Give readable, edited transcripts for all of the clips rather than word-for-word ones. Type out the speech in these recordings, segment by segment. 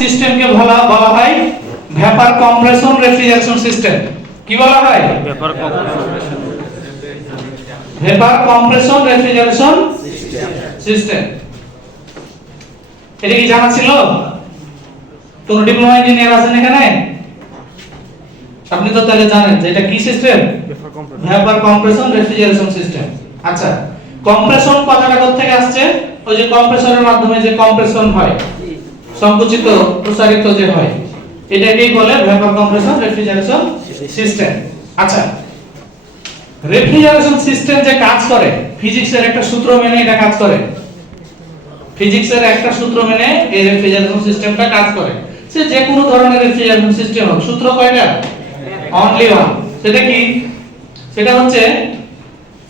সিস্টেমকে বলা হয় ভেপার কম্প্রেশন রেফ্রিজারেশন সিস্টেম। কি বলা হয়? Vapour compression refrigeration system. এটা কি জানা ছিল? কোন ডিপ্লোমা ইঞ্জিনিয়ার আছেন এখানে? আপনি তো তাহলে জানেন যে এটা কি system? Vapour compression refrigeration system. আচ্ছা, কম্প্রেশন কথাটা কোথা থেকে আসছে? ওই যে কম্প্রেসরের মাধ্যমে যে কম্প্রেশন হয়, সংকুচিত প্রসারিত যে হয়, এটাকেই বলে ভেপার কম্প্রেশন রেফ্রিজারেশন সিস্টেম। আচ্ছা, রেফ্রিজারেশন সিস্টেম যে কাজ করে, ফিজিক্সের একটা সূত্র মেনে এটা কাজ করে। ফিজিক্সের একটা সূত্র মেনে এই রেফ্রিজারেশন সিস্টেমটা কাজ করে। সে যে কোনো ধরনের রেফ্রিজারেশন সিস্টেম হোক, সূত্র কয়টা? Only one. সেটা কি? সেটা হচ্ছে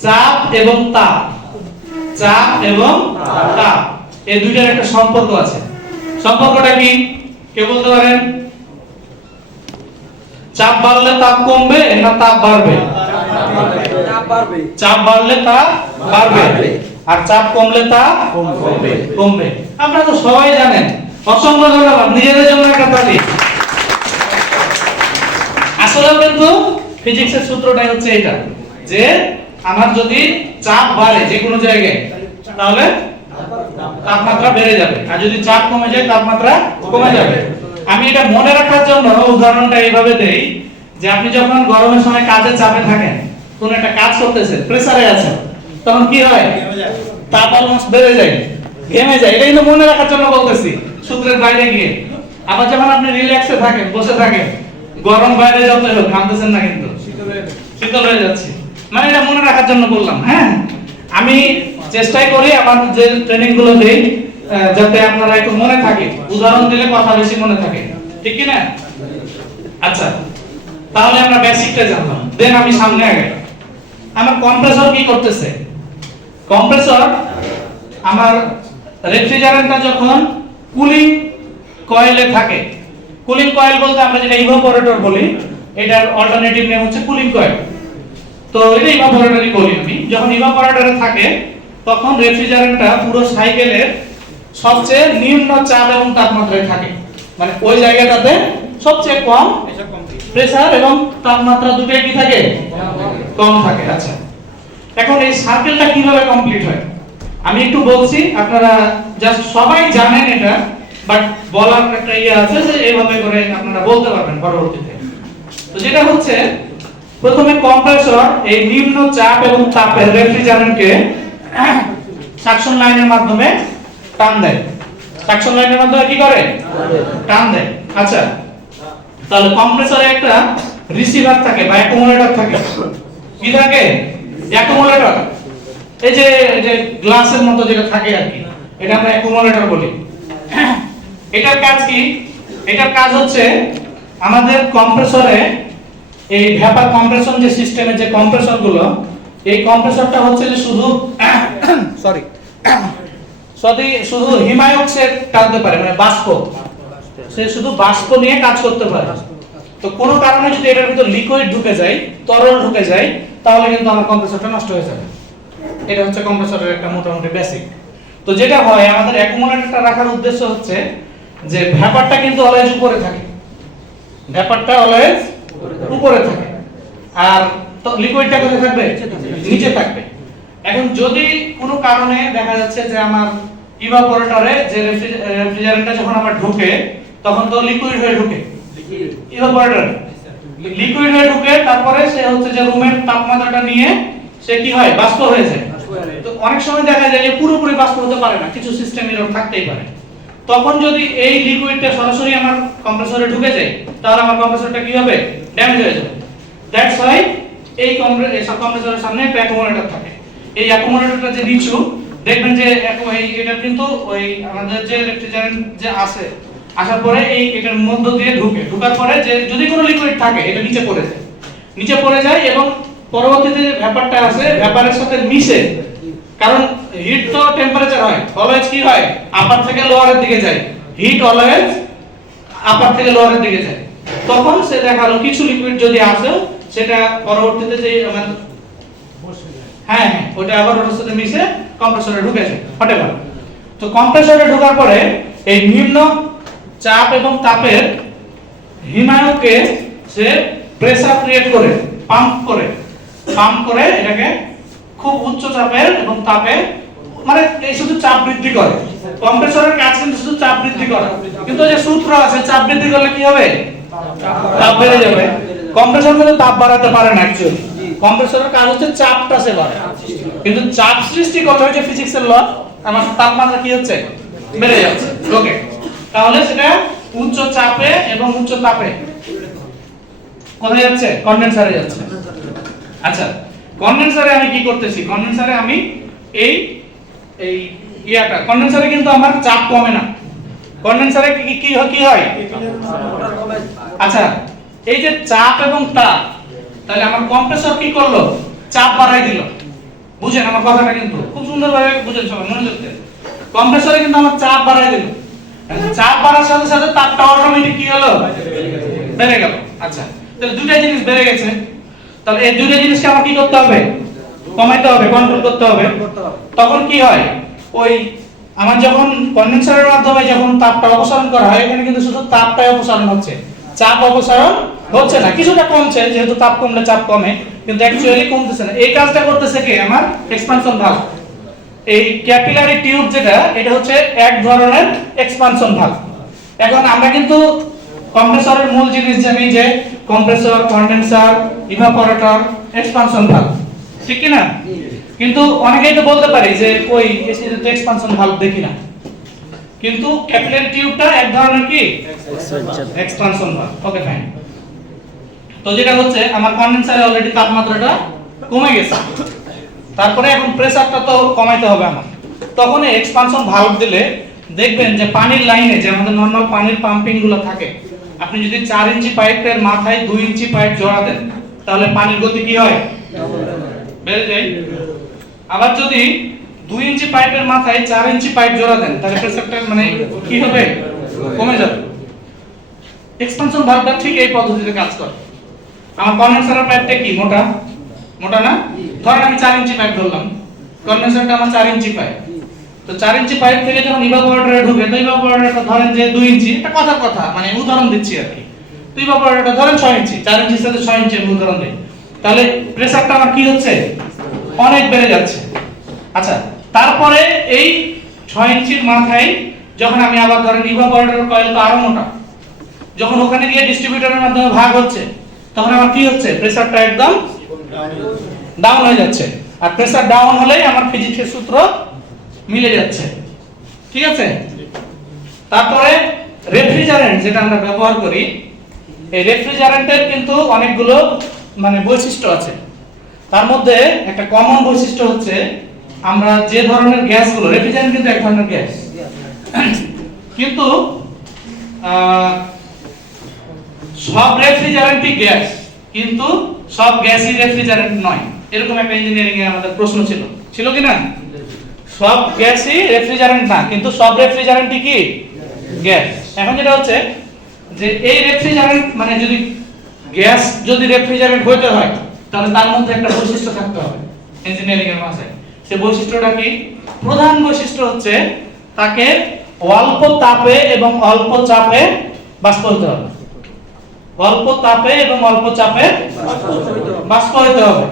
চাপ এবং তাপ। চাপ এবং তাপ, এই দুইটার একটা সম্পর্ক আছে। সম্পর্কটা কি কে বলতে পারেন? চাপ বাড়লে তাপ কমবে না তাপ বাড়বে? চাপ বাড়লে তাপ বাড়বে, আর চাপ কমলে তাপ কমবে। আপনারা তো সবাই জানেন। অসংখ্য ধন্যবাদ, নিজেদের জন্য একটা তালি। আসলে কিন্তু ফিজিক্সের সূত্রটাই হচ্ছে এটা, যে আমার যদি চাপ বাড়ে যে কোনো জায়গায়, তাহলে তাপমাত্রা বেড়ে যাবে, আর যদি চাপ কমে যায় তাপমাত্রা কমে যাবে। আমি এটা মনে রাখার জন্য উদাহরণটা এইভাবে দেই, যে আপনি যখন গরমের সময় কাজের চাপে থাকেন, কোন একটা কাজ করতেছেন, প্রেসারে আছেন, তখন কি হয়? তাপ অলমোস্ট বেড়ে যায়, ঘেমে যায়। এটা কিন্তু মনে রাখার জন্য বলতেছি, সূত্রের বাইরে গিয়ে। আবার যখন আপনি রিল্যাক্সে থাকেন, বসে থাকেন, গরম বাইরে যতই হোক ঘামতেছেন না, কিন্তু শীতল হয়ে যাচ্ছে। মানে এটা মনে রাখার জন্য বললাম। হ্যাঁ, আমি চেষ্টাই করি আমার যে ট্রেনিং গুলো দেই যাতে আপনারা একটু মনে থাকে, উদাহরণ দিলে কথা বেশি মনে থাকে, ঠিক কি না? আচ্ছা, তাহলে আমরা বেসিকটা জানলাম, দেন আমি সামনে আগাই। আমার কম্প্রেসর কি করতেছে? কম্প্রেসর আমার রেফ্রিজারেন্টটা যখন কুলিং কয়েলে থাকে, কুলিং কয়েল বলতে আমরা যেটা ইভাপোরেটর বলি, এটার অল্টারনেটিভ নেম হচ্ছে কুলিং কয়েল। তো এটা ইভাপোরেটরই বলি আমি। যখন ইভাপোরেটরে থাকে, তখন রেফ্রিজারেন্টটা পুরো সাইকেলের সবচেয়ে নিম্ন চাপ এবং তাপমাত্রায় থাকে, মানে ওই জায়গাটাতে সবচেয়ে কম প্রেসার এবং তাপমাত্রা দুটোই কি থাকে? কম থাকে। আচ্ছা, এখন এই সার্কেলটা কিভাবে কমপ্লিট হয় আমি একটু বলছি, আপনারা জাস্ট সবাই জানেন এটা, বাট বলার একটা ইয়ে আছে যে এইভাবে করে আপনারা বলতে পারবেন পরবর্তীতে। তো যেটা হচ্ছে, প্রথমে কম্প্রেসর এই নিম্ন চাপ এবং তাপের রেফ্রিজারেন্টকে সাকশন লাইনের মাধ্যমে টান দেয়। সাকশন লাইনের মাধ্যমে কি করে? টান দেয়। আচ্ছা, তাহলে কম্প্রেসরে একটা রিসিভার থাকে বা অ্যাকুমুলেটর থাকে। কি থাকে? অ্যাকুমুলেটর। এই যে গ্লাসের মতো যেটা থাকে আর কি, এটা আমরা অ্যাকুমুলেটর বলি। এটার কাজ কি? এটার কাজ হচ্ছে আমাদের কম্প্রেসরে এই ভেপার কম্প্রেশন যে সিস্টেমের যে কম্প্রেসর গুলো, এই কম্প্রেসরটা হচ্ছে যে শুধু শুধু হিমায়কসে টানতে পারে, মানে বাষ্প, সে শুধু বাষ্প নিয়ে কাজ করতে পারে। তো কোনো কারণে যদি এটার ভিতর লিকুইড ঢুকে যায়, তরল ঢুকে যায়, তাহলে কিন্তু আমার কম্প্রেসরটা নষ্ট হয়ে যাবে। এটা হচ্ছে কম্প্রেসরের একটা মোটামুটি বেসিক। তো যেটা হয়, আমাদের অ্যাকুমুলেটরটা রাখার উদ্দেশ্য হচ্ছে যে ভেপারটা কিন্তু অলওয়েজ উপরে থাকে, ভেপারটা অলওয়েজ উপরে থাকে, আর তো লিকুইডটা কোথায় থাকবে? নিচে থাকবে। এখন যদি কোনো কারণে দেখা যাচ্ছে যে আমার ইভাপোরেটরে যে রেফ্রিজারেন্টটা যখন আমার ঢুকে, তখন তো লিকুইড হয়ে ঢুকে, ইভাপোরেটর লিকুইড হয়ে ঢুকে, তারপরে সে হচ্ছে যে রুমের তাপমাত্রাটা নিয়ে সে কি হয়? বাষ্প হয়ে যায়। তো অনেক সময় দেখা যায় যে পুরোপুরি বাষ্প হতে পারে না, কিছু সিস্টেম এরকম থাকতেই পারে। তখন যদি এই লিকুইডটা সরাসরি আমার কম্প্রেসরে ঢুকে যায়, তাহলে আমার কম্প্রেসরটা কি হবে? ড্যামেজ হয়ে যাবে। দ্যাটস হোয়াই এই কম্প্রেসরের সামনে একটা অ্যাকুমুলেটর থাকে। এই অ্যাকুমুলেটরটা যে নিচু, দেখবেন যে এটা কিন্তু ওই আমাদের যে রেফ্রিজারেন্ট যে আছে, আসার পরে এই এটার মধ্য দিয়ে ঢোকার পরে যে যদি কোনো লিকুইড থাকে, এটা নিচে পড়ে যায় এবং পরবর্তীতে যে ভেপারটা আছে, ভেপারের সাথে মিশে, কারণ হিট তো টেম্পারেচার হয়, অলওয়েজ কি হয়? আপার থেকে লোয়ারের দিকে যায়। হিট অলওয়েজ আপার থেকে লোয়ারের দিকে যায়। তখন সে দেখালো কিছু লিকুইড যদি আসে, সেটা পরবর্তীতে যে আমার ওটা আবার ওটার সাথে মিশে কম্প্রেসরে ঢুকে যায়, হোয়াটএভার। তো কম্প্রেসরে ঢোকার পরে এই নিম্ন চাপ এবং তাপের হিমায়ুকে সে প্রেসার ক্রিয়েট করে পাম্প করে এটাকে খুব উচ্চ চাপের এবং তাপে, মানে এই শুধু চাপ বৃদ্ধি করে। কম্প্রেসরের কাজ কিন্তু শুধু চাপ বৃদ্ধি করা, কিন্তু যে সূত্র আছে চাপ বৃদ্ধি করলে কি হবে, তাপ বেড়ে যাবে। কম্প্রেসর কিন্তু তাপ বাড়াতে পারে না অ্যাকচুয়ালি, কম্প্রেসরের কাজ হচ্ছে চাপটা সে বাড়ায়, কিন্তু চাপ সৃষ্টি করলে হচ্ছে ফিজিক্সের ল, আমার তাপমাত্রা কি হচ্ছে, বেড়ে যাচ্ছে। ওকে, তাহলে সেটা উচ্চ চাপে এবং উচ্চ তাপে কোথায় যাচ্ছে, কনডেন্সারে যাচ্ছে। আচ্ছা, কনডেন্সারে আমি কি করতেছি, কনডেন্সারে আমি এই কনডেন্সারে কিন্তু আমার চাপ কমে না, কনডেন্সারে কি হয়, আচ্ছা এই যে চাপ এবং তাপ, তাহলে আমার কম্প্রেসর কি করলো, চাপ বাড়াই দিল। বুঝেন আমার কথাটা, কিন্তু খুব সুন্দরভাবে বুঝেন সবাই মনোযোগ দিয়ে। কম্প্রেসরে কিন্তু আমার চাপ বাড়াই দিল, চাপ বাড়ার সাথে সাথে তাপটা অটোমেটিক কি হলো, বেড়ে গেল। আচ্ছা, তাহলে দুইটা জিনিস বেড়ে গেছে, তাহলে এই দুইটা জিনিসকে আমার কি করতে হবে, কমাইতে হবে, কন্ট্রোল করতে হবে। তখন কি হয়, ওই আমার যখন কন্ডেন্সারের মাধ্যমে যখন তাপটা অপসারণ করা হয়, এখানে কিন্তু শুধু তাপটাই অপসারণ হচ্ছে, চাপ অপসারণ হচ্ছে না। কিছুটা কমছে, যেহেতু তাপ কমলে চাপ কমে, কিন্তু অ্যাকচুয়ালি কমতেছে না। এই কাজটা করতেছে কে, আমার এক্সপানশন ভালভ। এই ক্যাপিলারি টিউব যেটা, এটা হচ্ছে এক ধরনের এক্সপানশন ভালভ। এখন আমরা কিন্তু কম্প্রেসরের মূল জিনিস জানি যে compressor, condenser, evaporator, expansion valve, ঠিক কি না? কিন্তু অনেকেই তো বলতে পারে যে কই এসিতে তো এক্সপানশন ভালভ দেখি না, কিন্তু ক্যাপিলারি টিউবটা এক ধরনের কি এক্সপানশন ভালভ। Okay fine. তো যেটা হচ্ছে আমার কন্ডেন্সারে অলরেডি তাপমাত্রাটা কমে গেছে, তারপরে এখন প্রেসারটা তো কমাইতে হবে আমার। তখন এই এক্সপানশন ভালভ দিলে দেখবেন যে পানির লাইনে যে আমাদের নরমাল পানির পাম্পিং গুলো থাকে, আপনি যদি 4 ইঞ্চি পাইপের মাথায় 2 ইঞ্চি পাইপ জোড়া দেন, তাহলে পানির গতি কি হয়, বেড়ে যায়। আবার যদি 2 ইঞ্চি পাইপের মাথায় 4 ইঞ্চি পাইপ জোড়া দেন, তাহলে প্রেসারটা মানে কি হবে, কমে যাবে। এক্সপানশন ভালভটা ঠিক এই পদ্ধতিতে কাজ করে। আমার কন্ডেন্সারের পাইপটা কি মোটা, মোটা না? ধরেন আমি 4 ইঞ্চি পাইপ ধরলাম, কন্ডেন্সারটা আমার 4 ইঞ্চি পাইপ। তো 4 ইঞ্চি পাইপ থেকে যখন ইভাপোরেটরে ঢুকে, তো ইভাপোরেটরটা ধরেন যে 2 ইঞ্চি, এটা কথা মানে উদাহরণ দিচ্ছি আর কি। তো ইভাপোরেটরটা ধরেন 6 ইঞ্চি, 4 ইঞ্চির সাথে 6 ইঞ্চি আমি উদাহরণ দিই, তাহলে প্রেসারটা আমার কি হচ্ছে, অনেক বেড়ে যাচ্ছে। আচ্ছা, তারপরে এই 6 ইঞ্চির মাথায় যখন আমি আবার ধরেন ইভাপোরেটর কয়েল তো আরো মোটা, যখন ওখানে গিয়ে ডিস্ট্রিবিউটরের মাধ্যমে ভাগ হচ্ছে, তখন আমার কি হচ্ছে, প্রেসারটা একদম ডাউন হয়ে যাচ্ছে। আর প্রেসার ডাউন হলেই আমার ফিজিক্সের সূত্র মিলে যাচ্ছে, ঠিক আছে? তারপরে রেফ্রিজারেন্ট যেটা আমরা ব্যবহার করি, এই রেফ্রিজারেন্টের কিন্তু অনেকগুলো মানে বৈশিষ্ট্য আছে। তার মধ্যে একটা কমন বৈশিষ্ট্য হচ্ছে, আমরা যে ধরনের গ্যাসগুলো, রেফ্রিজারেন্ট কিন্তু এক ধরনের গ্যাস, কিন্তু সব রেফ্রিজারেন্টই গ্যাস, কিন্তু সব গ্যাসই রেফ্রিজারেন্ট নয়। এরকম একটা ইঞ্জিনিয়ারিং এ আমাদের প্রশ্ন ছিল কি না? সব গ্যাসই রেফ্রিজারেন্ট না, কিন্তু সব রেফ্রিজারেন্টই কি গ্যাস। এখন যেটা হচ্ছে যে এই রেফ্রিজারেন্ট মানে যদি গ্যাস যদি রেফ্রিজারেন্ট হইতে হয়, তাহলে তার মধ্যে একটা বৈশিষ্ট্য থাকতে হবে ইঞ্জিনিয়ারিং এর ভাষায়। সেই বৈশিষ্ট্যটা কি? প্রধান বৈশিষ্ট্য হচ্ছে তাকে অল্প তাপে এবং অল্প চাপে বাষ্প হতে হবে। অল্প তাপে এবং অল্প চাপে বাষ্প হতে হবে।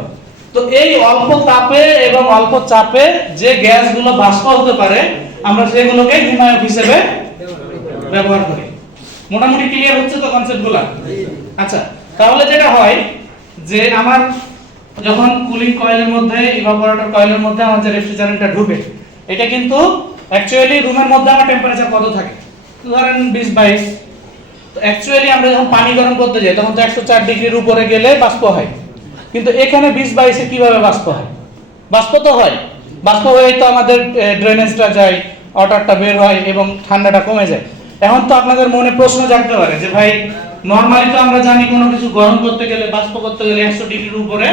তো এই অল্প তাপে এবং অল্প চাপে যে গ্যাসগুলো বাষ্প হতে পারে, আমরা সেগুলোকে হিমায়ক হিসেবে ব্যবহার করি। মোটামুটি ক্লিয়ার হচ্ছে তো কনসেপ্টগুলো? আচ্ছা, তাহলে যেটা হয় যে আমার যখন কুলিং কয়েলের মধ্যে, ইভাপোরেটর কয়েলের মধ্যে আমার যে রেফ্রিজারেন্টটা ঢুকে, এটা কিন্তু অ্যাকচুয়ালি রুমের মধ্যে আমার টেম্পারেচার কত থাকে, ধরেন 20-22। তো অ্যাকচুয়ালি আমরা যখন পানি গরম করতে যাই, তখন তো 104 ডিগ্রির উপরে গেলে বাষ্প হয়, কিন্তু এখানে 20-22 এ কিভাবে বাষ্প হয়? বাষ্প তো হয়, বাষ্প হয়েই তো আমাদের ড্রেনেজটা যায়, ওয়াটারটা বের হয় এবং ঠান্ডাটা কমে যায়। এখন তো আপনাদের মনে প্রশ্ন জাগতে পারে যে ভাই, নরমালি তো আমরা জানি কোনো কিছু গরম করতে গেলে, বাষ্প করতে গেলে 100 ডিগ্রির উপরে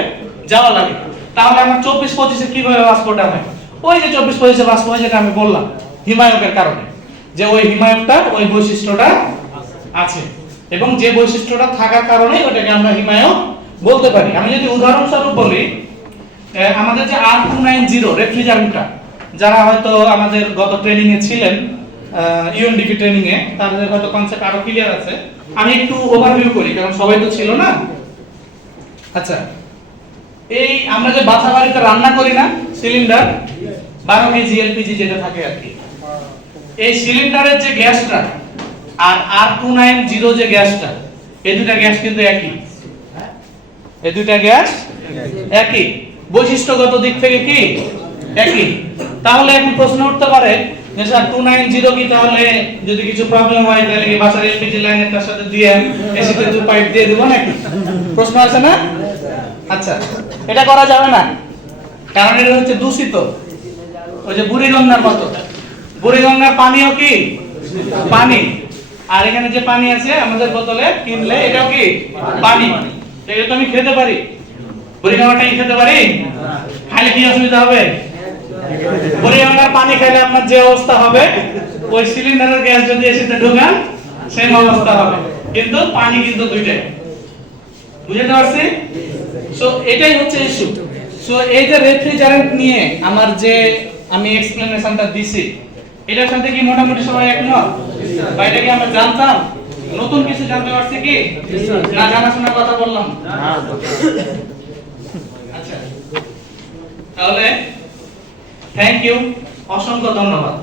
যাওয়া লাগে, তাহলে আমার 24-25 এ কিভাবে বাষ্পটা হয়? ওই যে 24-25 এ বাষ্প হয়, যেটা আমি বললাম হিমায়কের কারণে, যে ওই হিমায়কটা, ওই বৈশিষ্ট্যটা আছে, এবং যে বৈশিষ্ট্যটা থাকার কারণে ওটাকে আমরা হিমায়ক বলতে পারি। আমি যদি উদাহরণস্বরূপ বলি, আমাদের যে R290 রেফ্রিজারেন্টটা, যারা হয়তো আমাদের গত ট্রেনিং এ ছিলেন, ইউএনডিপি ট্রেনিং এ, তাদের হয়তো কনসেপ্ট আরো ক্লিয়ার আছে। আমি একটু ওভারভিউ করি কারণ সবাই তো ছিল না। আচ্ছা, এই আমরা যে বাসা বাড়িতে রান্না করি না, সিলিন্ডার 12 কেজি এলপিজি যেটা থাকে আর কি, এই সিলিন্ডারের যে গ্যাসটা আর R290 যে গ্যাসটা, এই দুটো গ্যাস কিন্তু একই। এই দুটো গ্যাস একই, বৈশিষ্ট্যগত দিক থেকে কি একই। তাহলে এখন প্রশ্ন উঠতে পারে যে স্যার 290 কি তাহলে যদি কিছু প্রবলেম হয় তাহলে কি বাসার এলপিজি লাইনের তার সাথে দিয়ে এসিতে দু পাইপ দিয়ে দেব নাকি? প্রশ্ন আছে না? আচ্ছা, এটা করা যাবে না, কারণ এটা হচ্ছে দূষিত। ওই যে বুড়িগঙ্গার মতো, বুড়িগঙ্গার পানিও কি পানি, আর এখানে যে পানি আছে আমাদের বোতলে কিনলে এটাও কি পানি। এটা তো আমি খেতে পারি, বুড়িগঙ্গাটা কি খেতে পারি? খাইলে কি অসুবিধা হবে? বুড়িগঙ্গার পানি খাইলে আপনার যে অবস্থা হবে, ওই সিলিন্ডারের গ্যাস যদি এসিতে ঢোকান সেম অবস্থা হবে, কিন্তু পানি কিন্তু দুইটাই। বুঝতে পারছি? সো এটাই হচ্ছে ইস্যু। সো এই যে রেফ্রিজারেন্ট নিয়ে আমার যে আমি এক্সপ্লেনেশনটা দিছি, এটার সাথে কি মোটামুটি সবাই একমত? বা এটা কি আমরা জানতাম? নতুন কিছু জানতে পারছি কি না জানাশোনার কথা বললাম? আচ্ছা, তাহলে থ্যাংক ইউ, অসংখ্য ধন্যবাদ।